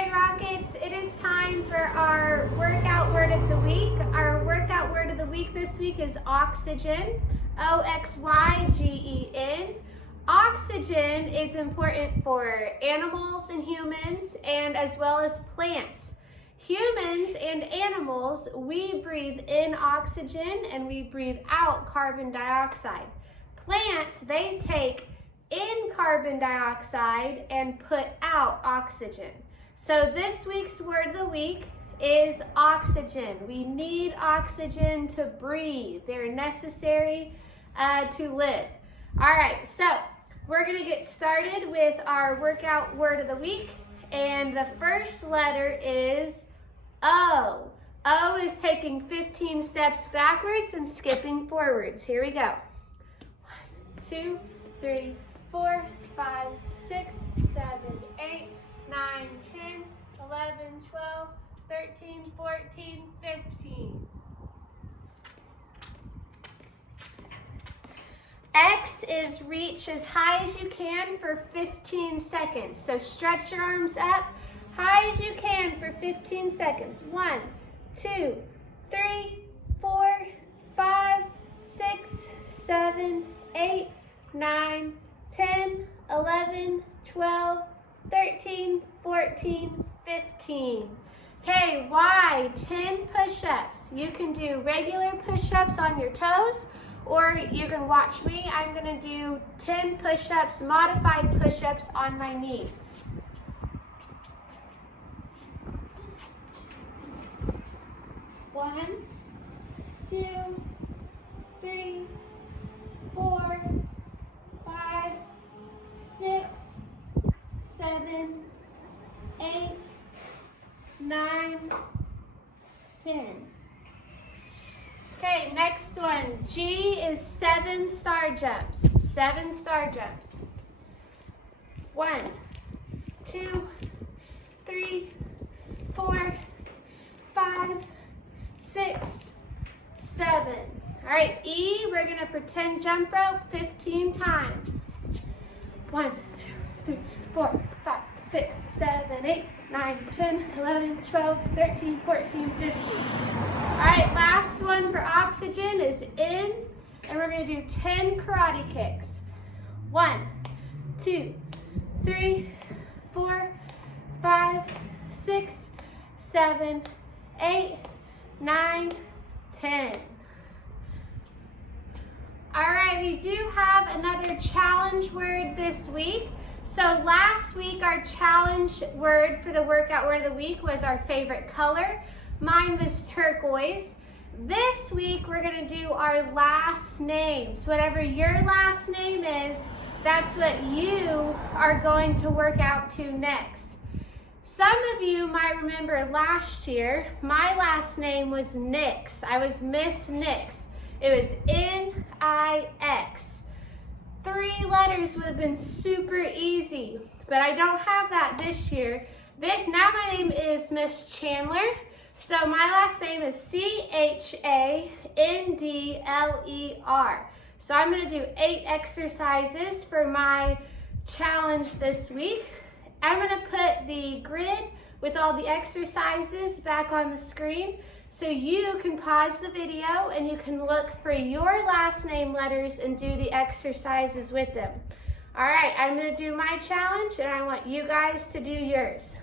right, Rockets, it is time for our workout word of the week. Our workout word of the week this week is oxygen, O-X-Y-G-E-N. Oxygen is important for animals and humans, and as well as plants. Humans and animals, we breathe in oxygen and we breathe out carbon dioxide. Plants, they take in carbon dioxide and put out oxygen. So this week's word of the week is oxygen. We need oxygen to breathe. They're necessary to live. All right, so we're gonna get started with our workout word of the week. And the first letter is O. O is taking 15 steps backwards and skipping forwards. Here we go. 1, 2, 3, 4, 5, 6, 7, 8, 9, 10, 11, 12, 13, 14, 15. X is reach as high as you can for 15 seconds. So stretch your arms up high as you can for 15 seconds. 1, 2, 3, 4, 5, 6, 7, 8, 9, 10, 11, 12, 13, 14, 15. Okay, Y, 10 push-ups. You can do regular push-ups on your toes, or you can watch me. I'm gonna do 10 push-ups, modified push-ups on my knees. 1, 2, 3, 4, 5, 6, 7, 8, 9, 10. Okay, next one. G is 7 star jumps. 7 star jumps. 1, 2, 3, 4, 5, 6, 7. All right, E, we're gonna pretend jump rope 15 times. 1, 2, 3, 4, 5, 6, 7, 8, 9, 10, 11, 12, 13, 14, 15. All right, last one for oxygen is in, and we're gonna do 10 karate kicks. 1, 2, 3, 4, 5, 6, 7, 8, 9, 10. All right, we do have another challenge word this week. So last week, our challenge word for the workout word of the week was our favorite color. Mine was turquoise. This week, we're gonna do our last names. Whatever your last name is, that's what you are going to work out to next. Some of you might remember last year, my last name was Nix. I was Miss Nix. It was N-I-X. 3 letters would have been super easy, but I don't have that this year. Now my name is Miss Chandler, so my last name is C-H-A-N-D-L-E-R. So I'm gonna do 8 exercises for my challenge this week. I'm gonna put the grid with all the exercises back on the screen so you can pause the video and you can look for your last name letters and do the exercises with them. All right, I'm gonna do my challenge and I want you guys to do yours.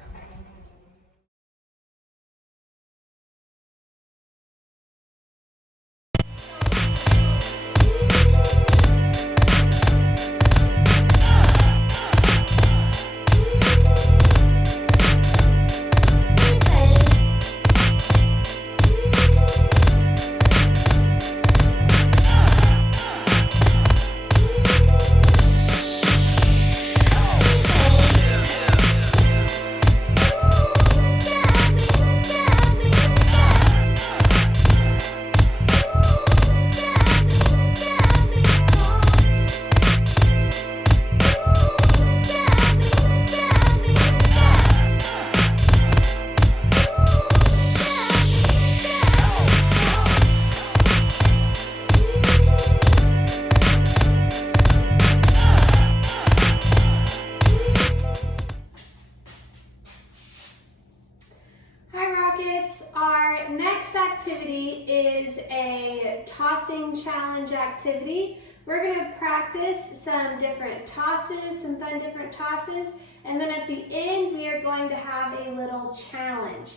tossing challenge activity. We're gonna practice some different tosses, some fun different tosses, and then at the end, we are going to have a little challenge.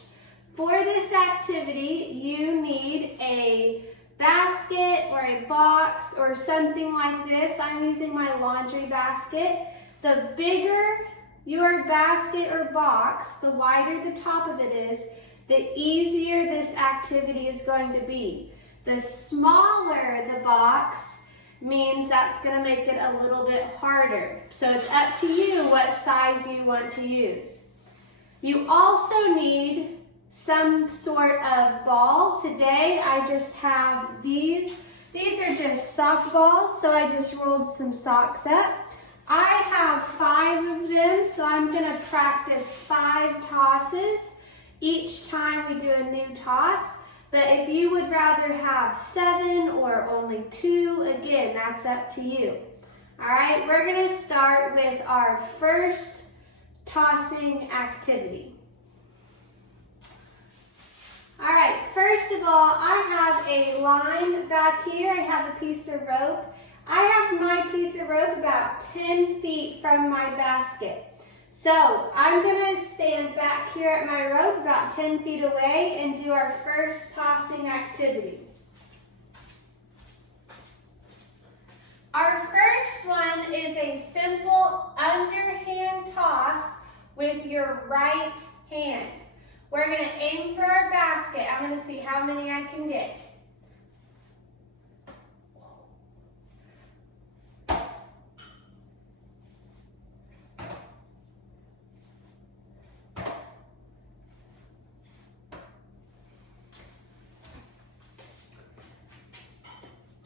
For this activity, you need a basket or a box or something like this. I'm using my laundry basket. The bigger your basket or box, the wider the top of it is, the easier this activity is going to be. The smaller the box means that's going to make it a little bit harder. So it's up to you what size you want to use. You also need some sort of ball. Today I just have these. These are just sock balls, so I just rolled some socks up. I have 5 of them, so I'm going to practice 5 tosses each time we do a new toss. But if you would rather have 7 or only 2, again, that's up to you. All right, we're going to start with our first tossing activity. All right, first of all, I have a line back here. I have a piece of rope. I have my piece of rope about 10 feet from my basket. So I'm going to stand back here at my rope about 10 feet away and do our first tossing activity. Our first one is a simple underhand toss with your right hand. We're going to aim for our basket. I'm going to see how many I can get.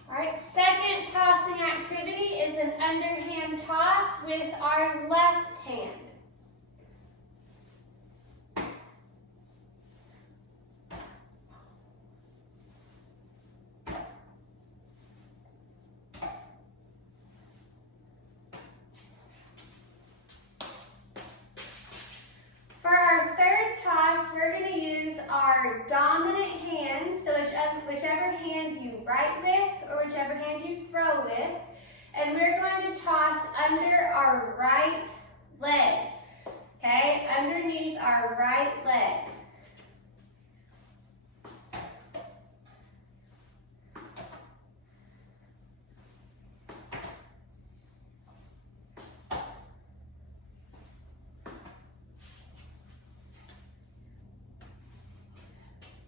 All right, second tossing activity is an underhand toss with our left hand. Our dominant hand, so whichever hand you write with or whichever hand you throw with, and we're going to toss under our right leg, okay, underneath our right leg.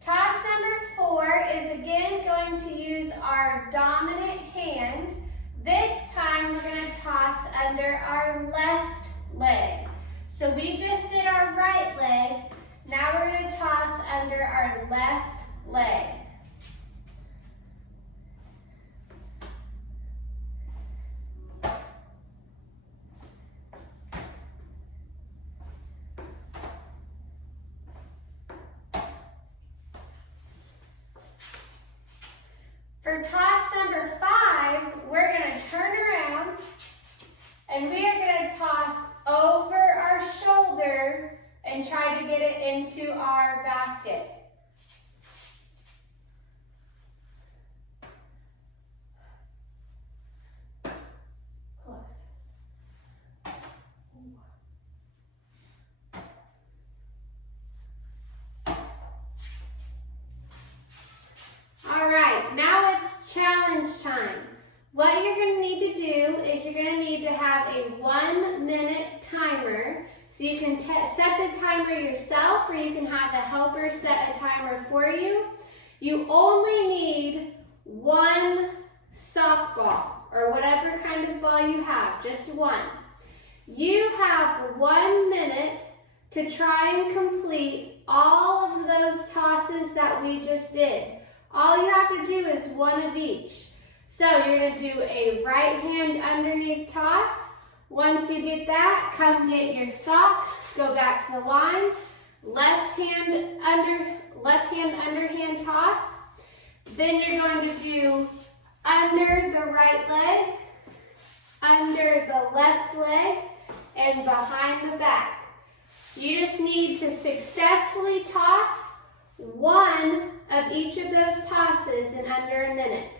Toss number 4 is again going to use our dominant hand. This time we're going to toss under our left leg. So we just did our right leg. Now we're going to toss under our left leg. For toss number 5, we're going to turn around and we are going to toss over our shoulder and try to get it into our basket. Close. All right, now it's challenge time. What you're going to need to do is you're going to need to have a 1-minute timer. So you can set the timer yourself or you can have a helper set a timer for you. You only need 1 softball or whatever kind of ball you have, just 1. You have 1 minute to try and complete all of those tosses that we just did. All you have to do is 1 of each. So you're going to do a right hand underneath toss. Once you get that, come get your sock, go back to the line, left hand underhand toss. Then you're going to do under the right leg, under the left leg, and behind the back. You just need to successfully toss one of each of those tosses in under a minute.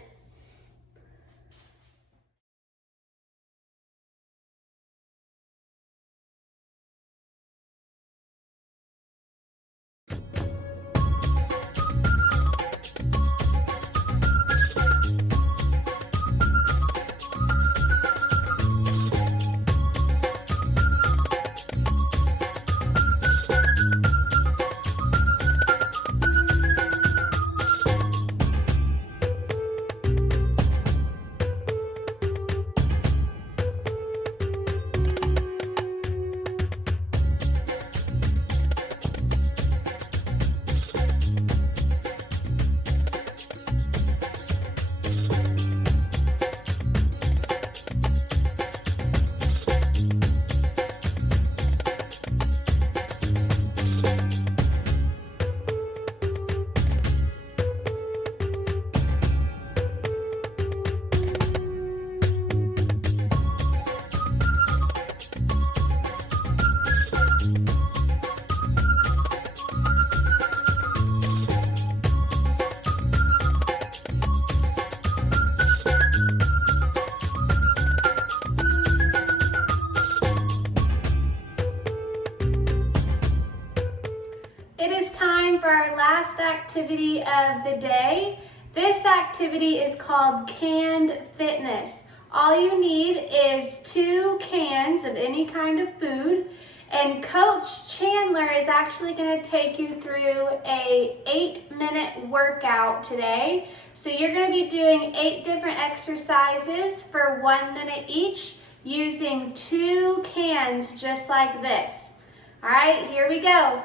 It is time for our last activity of the day. This activity is called canned fitness. All you need is 2 cans of any kind of food, and Coach Chandler is actually going to take you through a 8-minute workout today. So you're going to be doing 8 different exercises for 1 minute each using 2 cans just like this. All right, here we go.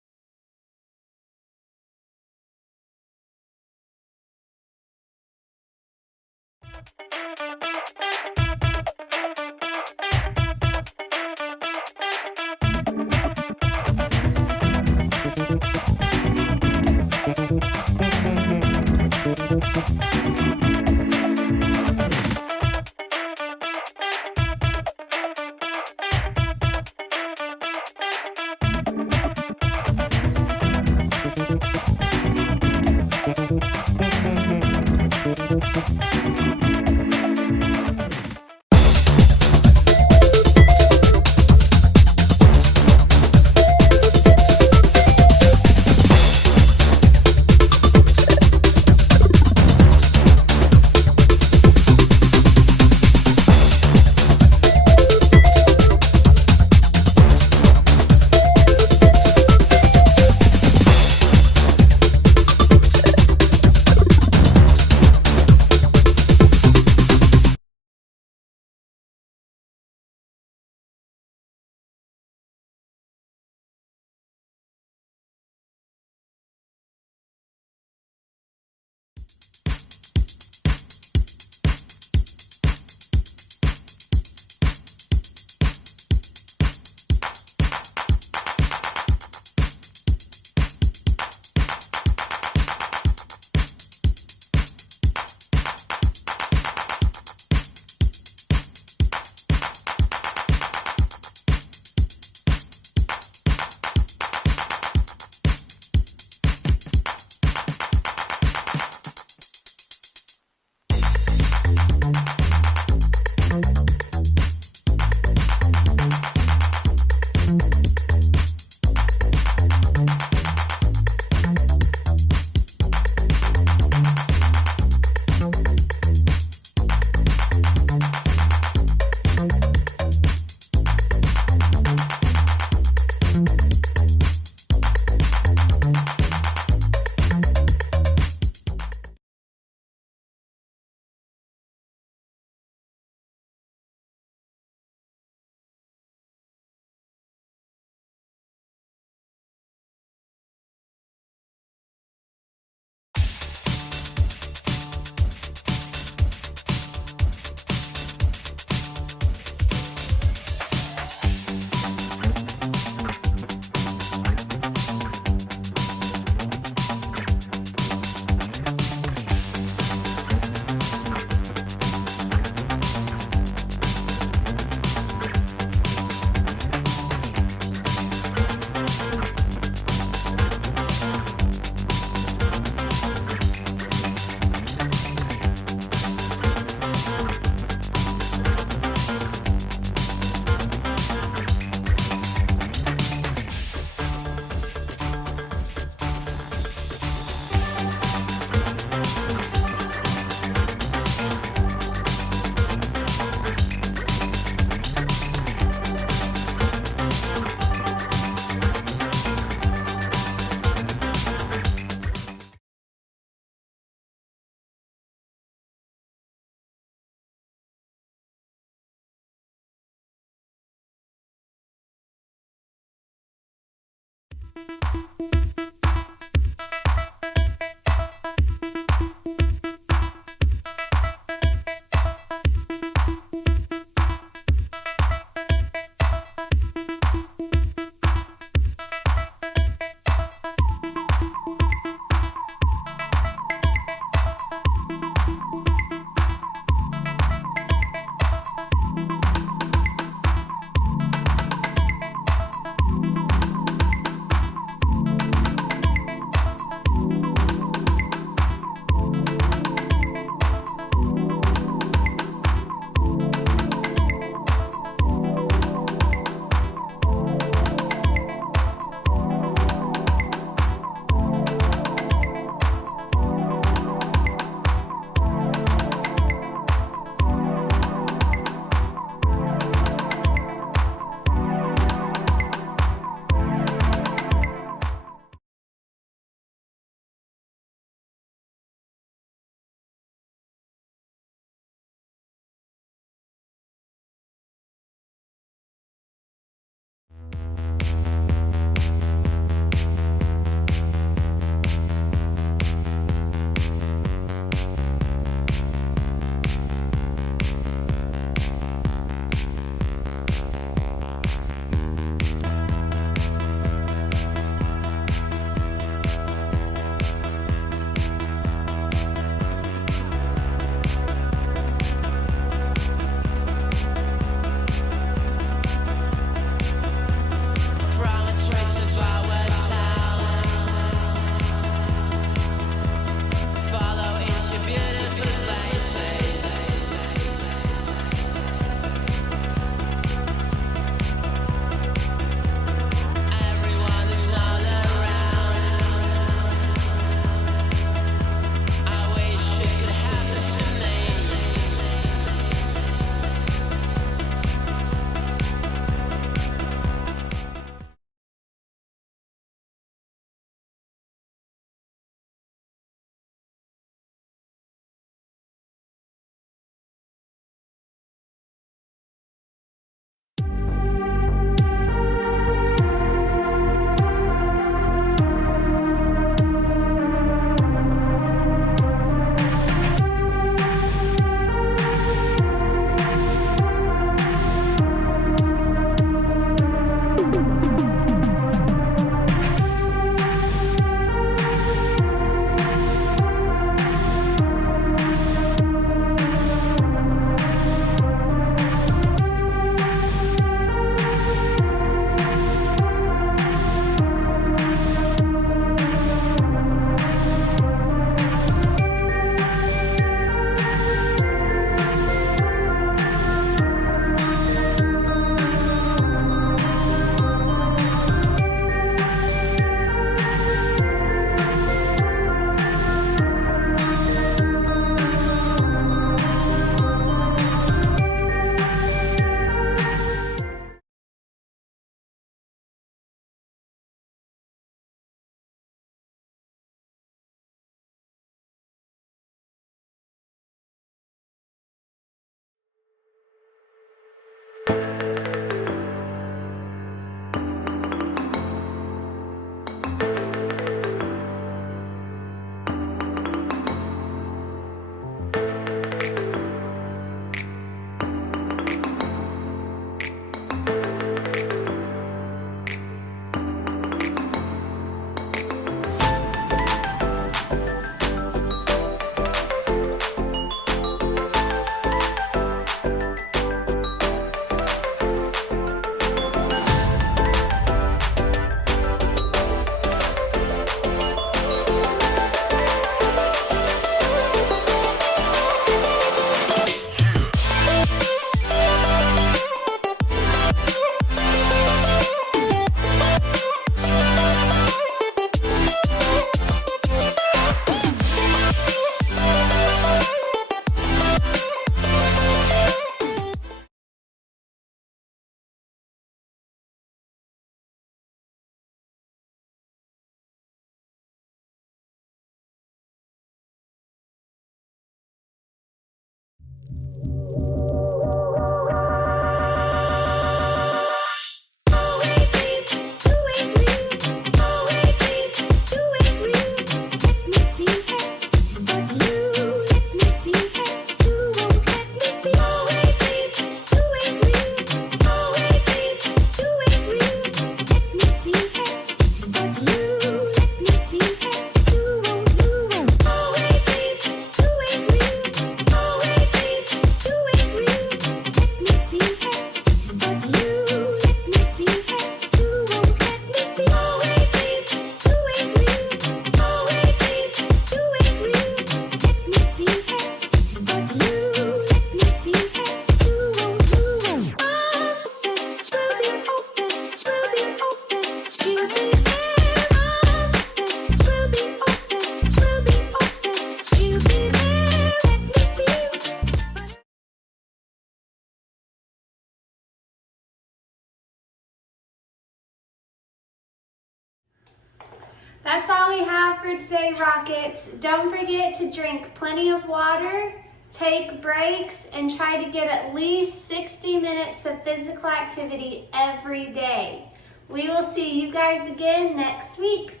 That's all we have for today, Rockets. Don't forget to drink plenty of water, take breaks, and try to get at least 60 minutes of physical activity every day. We will see you guys again next week.